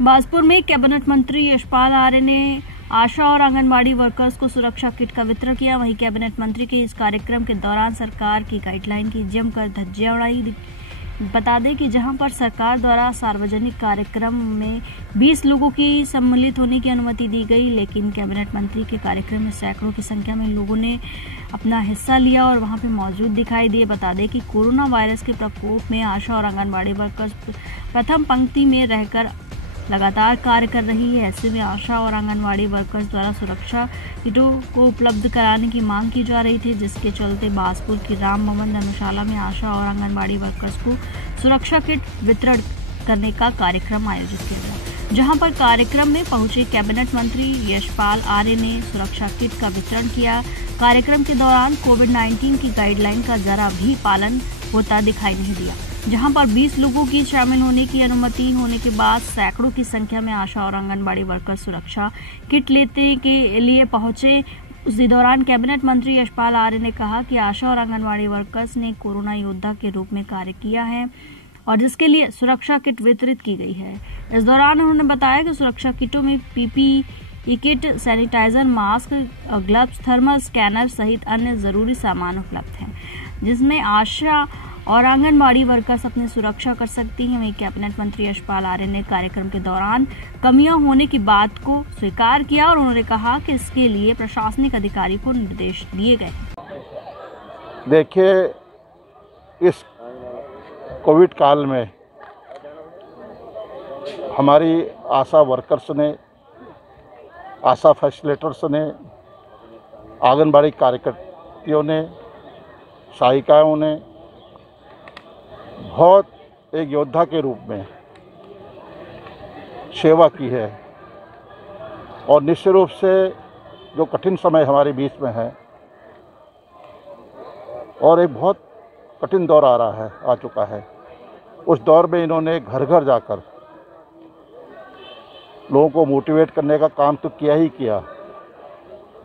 बाजपुर में कैबिनेट मंत्री यशपाल आर्य ने आशा और आंगनबाड़ी वर्कर्स को सुरक्षा किट का वितरण किया। वहीं कैबिनेट मंत्री के इस कार्यक्रम के दौरान सरकार की गाइडलाइन की जमकर धज्जियां उड़ाई। बता दें कि जहां पर सरकार द्वारा सार्वजनिक कार्यक्रम में 20 लोगों की सम्मिलित होने की अनुमति दी गई, लेकिन कैबिनेट मंत्री के कार्यक्रम में सैकड़ों की संख्या में लोगों ने अपना हिस्सा लिया और वहां पे मौजूद दिखाई दिए। बता दें कि कोरोना वायरस के प्रकोप में आशा और आंगनबाड़ी वर्कर्स प्रथम पंक्ति में रहकर लगातार कार्य कर रही है। ऐसे में आशा और आंगनबाड़ी वर्कर्स द्वारा सुरक्षा किटों को उपलब्ध कराने की मांग की जा रही थी, जिसके चलते बाजपुर की राम भवन धर्मशाला में आशा और आंगनबाड़ी वर्कर्स को सुरक्षा किट वितरण करने का कार्यक्रम आयोजित किया गया। जहां पर कार्यक्रम में पहुंचे कैबिनेट मंत्री यशपाल आर्य ने सुरक्षा किट का वितरण किया। कार्यक्रम के दौरान कोविड-19 की गाइडलाइन का जरा भी पालन होता दिखाई नहीं दिया। जहां पर 20 लोगों की शामिल होने की अनुमति होने के बाद सैकड़ों की संख्या में आशा और आंगनबाड़ी वर्कर सुरक्षा किट लेने के लिए पहुंचे। उसी दौरान कैबिनेट मंत्री यशपाल आर्य ने कहा कि आशा और आंगनबाड़ी वर्कर्स ने कोरोना योद्धा के रूप में कार्य किया है और जिसके लिए सुरक्षा किट वितरित की गई है। इस दौरान उन्होंने बताया कि सुरक्षा किटों में PPE kit, sanitiser, mask, gloves, thermal scanner सहित अन्य जरूरी सामान उपलब्ध हैं, जिसमें आशा और आंगनबाड़ी वर्कर्स अपनी सुरक्षा कर सकती हैं। वहीं कैबिनेट मंत्री यशपाल आर्य ने कार्यक्रम के दौरान कमियां होने की बात को स्वीकार किया और उन्होंने कहा कि इसके लिए प्रशासनिक अधिकारी को निर्देश दिए गए। देखिए, इस कोविड काल में हमारी आशा वर्कर्स ने, आशा फैसिलिटेटर्स ने, आंगनबाड़ी कार्यकर्तियों ने, सहायिकाओं ने बहुत एक योद्धा के रूप में सेवा की है और निश्चित रूप से जो कठिन समय हमारे बीच में है और एक बहुत कठिन दौर आ चुका है, उस दौर में इन्होंने घर घर जाकर लोगों को मोटिवेट करने का काम तो किया ही किया,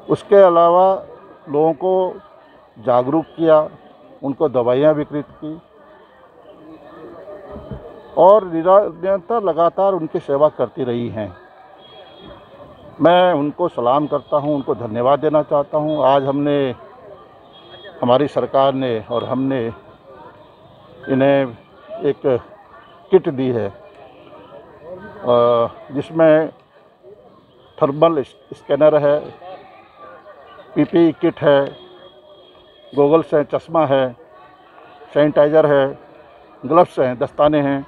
उसके अलावा लोगों को जागरूक किया, उनको दवाइयाँ वितरित की और निरंतर लगातार उनकी सेवा करती रही हैं। मैं उनको सलाम करता हूं, उनको धन्यवाद देना चाहता हूं। आज हमारी सरकार ने और हमने इन्हें एक किट दी है जिसमें थर्मल स्कैनर है, पीपीई किट है, गॉगल्स हैं, चश्मा है, सैनिटाइज़र है, ग्लव्स हैं, दस्ताने हैं,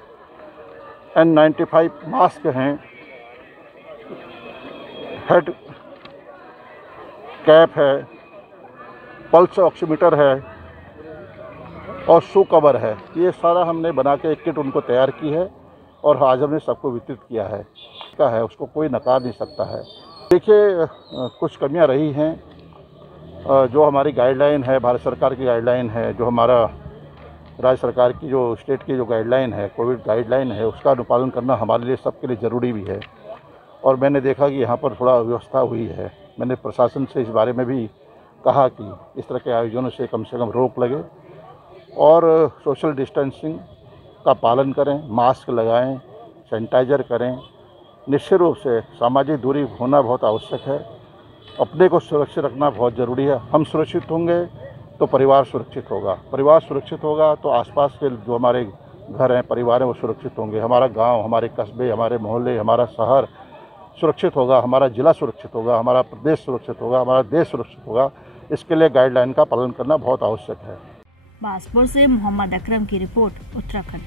N95 मास्क हैं, हेड कैप है, पल्स ऑक्सीमीटर है और शू कवर है। ये सारा हमने बना के एक किट उनको तैयार की है और आज हमने सबको वितरित किया है। क्या है, उसको कोई नकार नहीं सकता है। देखिए, कुछ कमियां रही हैं, जो हमारी गाइडलाइन है, भारत सरकार की गाइडलाइन है, जो हमारा राज्य सरकार की जो स्टेट की जो गाइडलाइन है, कोविड गाइडलाइन है, उसका अनुपालन करना हमारे लिए सबके लिए ज़रूरी भी है। और मैंने देखा कि यहाँ पर थोड़ा अव्यवस्था हुई है। मैंने प्रशासन से इस बारे में भी कहा कि इस तरह के आयोजनों से कम रोक लगे और सोशल डिस्टेंसिंग का पालन करें, मास्क लगाएं, सैनिटाइज़र करें। निश्चित रूप से सामाजिक दूरी होना बहुत आवश्यक है। अपने को सुरक्षित रखना बहुत ज़रूरी है। हम सुरक्षित होंगे तो परिवार सुरक्षित होगा, परिवार सुरक्षित होगा तो आसपास के जो हमारे घर हैं, परिवार हैं, वो सुरक्षित होंगे। हमारा गांव, हमारे कस्बे, हमारे मोहल्ले, हमारा शहर सुरक्षित होगा, हमारा ज़िला सुरक्षित होगा, हमारा प्रदेश सुरक्षित होगा, हमारा देश सुरक्षित होगा। इसके लिए गाइडलाइन का पालन करना बहुत आवश्यक है। बाजपुर से मोहम्मद अकरम की रिपोर्ट, उत्तराखंड।